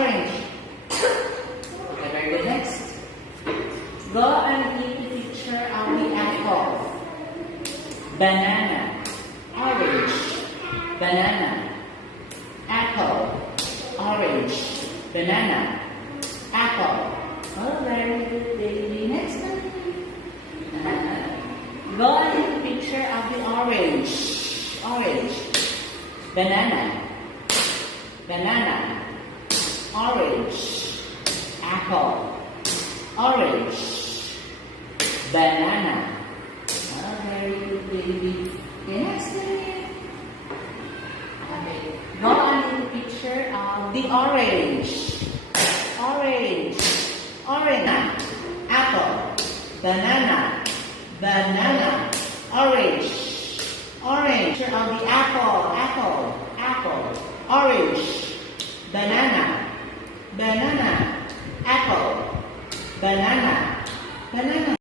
orange. Okay, very good. Next. Go and take the picture of the apple. Banana. Orange. Banana. Apple. Orange. Banana. Apple. Oh, very good, baby. Next one. Go and take a picture of the orange. Orange. Banana. Banana. Orange. Apple. Orange. Banana. Oh, very good, baby. Okay, next one. Okay. Go and take a picture of the orange. Orange. Orange. Apple. Banana. Banana. Orange. Orange. Picture of the apple. Apple. Apple. Orange. Banana. Banana. Apple. Banana. Banana.